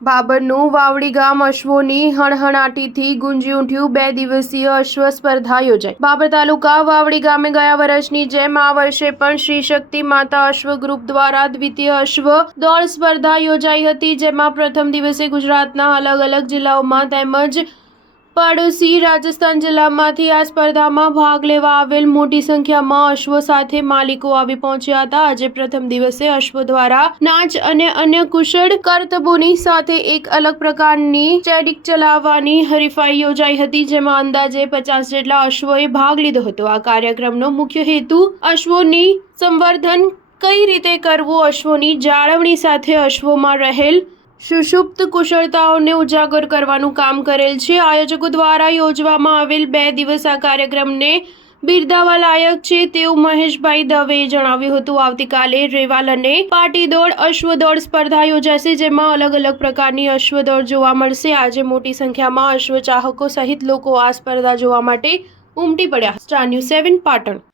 બાબરનું વાવડી ગામ અશ્વોની હણહણાટીથી ગુંજી ઉઠ્યું। 2 દિવસીય અશ્વ સ્પર્ધા યોજાઈ। બાબર તાલુકા વાવડી ગામે ગયા વર્ષની જેમ આ વર્ષે પણ શ્રી શક્તિ માતા અશ્વ ગ્રુપ દ્વારા દ્વિતીય અશ્વ દોડ સ્પર્ધા યોજાઈ હતી, જેમાં પ્રથમ દિવસે ગુજરાતના અલગ અલગ જિલ્લાઓમાં તેમજ પડોશી રાજસ્થાન જિલ્લામાંથી આ સ્પર્ધામાં ભાગ લેવા આવેલ મોટી સંખ્યામાં અશ્વો સાથે માલિકો આવી પહોંચ્યા હતા। આજે પ્રથમ દિવસે અશ્વો દ્વારા નાચ અને અન્ય કુશળ કરતબોની સાથે એક અલગ પ્રકારની સ્ટેડિક ચલાવવાની હરીફાઈ યોજાઈ હતી, જેમાં અંદાજે 50 જેટલા અશ્વોએ ભાગ લીધો હતો। આ કાર્યક્રમનો મુખ્ય હેતુ અશ્વોની સંવર્ધન કઈ રીતે કરવું, અશ્વોની જાળવણી સાથે અશ્વોમાં રહેલ સુષુપ્ત કુશળતાઓને ઉજાગર કરવાનું કામ કરેલ છે। આયોજકો દ્વારા યોજવામાં આવેલ 2 દિવસ આ કાર્યક્રમને બિરદાવવા લાયક છે તેવું મહેશભાઈ દવેએ જણાવ્યું હતું। આવતીકાલે રેવાલ અને પાટીદોડ અશ્વદોડ સ્પર્ધા યોજાશે, જેમાં અલગ અલગ પ્રકારની અશ્વદોડ જોવા મળશે। આજે મોટી સંખ્યામાં અશ્વ ચાહકો સહિત લોકો આ સ્પર્ધા જોવા માટે ઉમટી પડ્યા। Star news 7 Patan.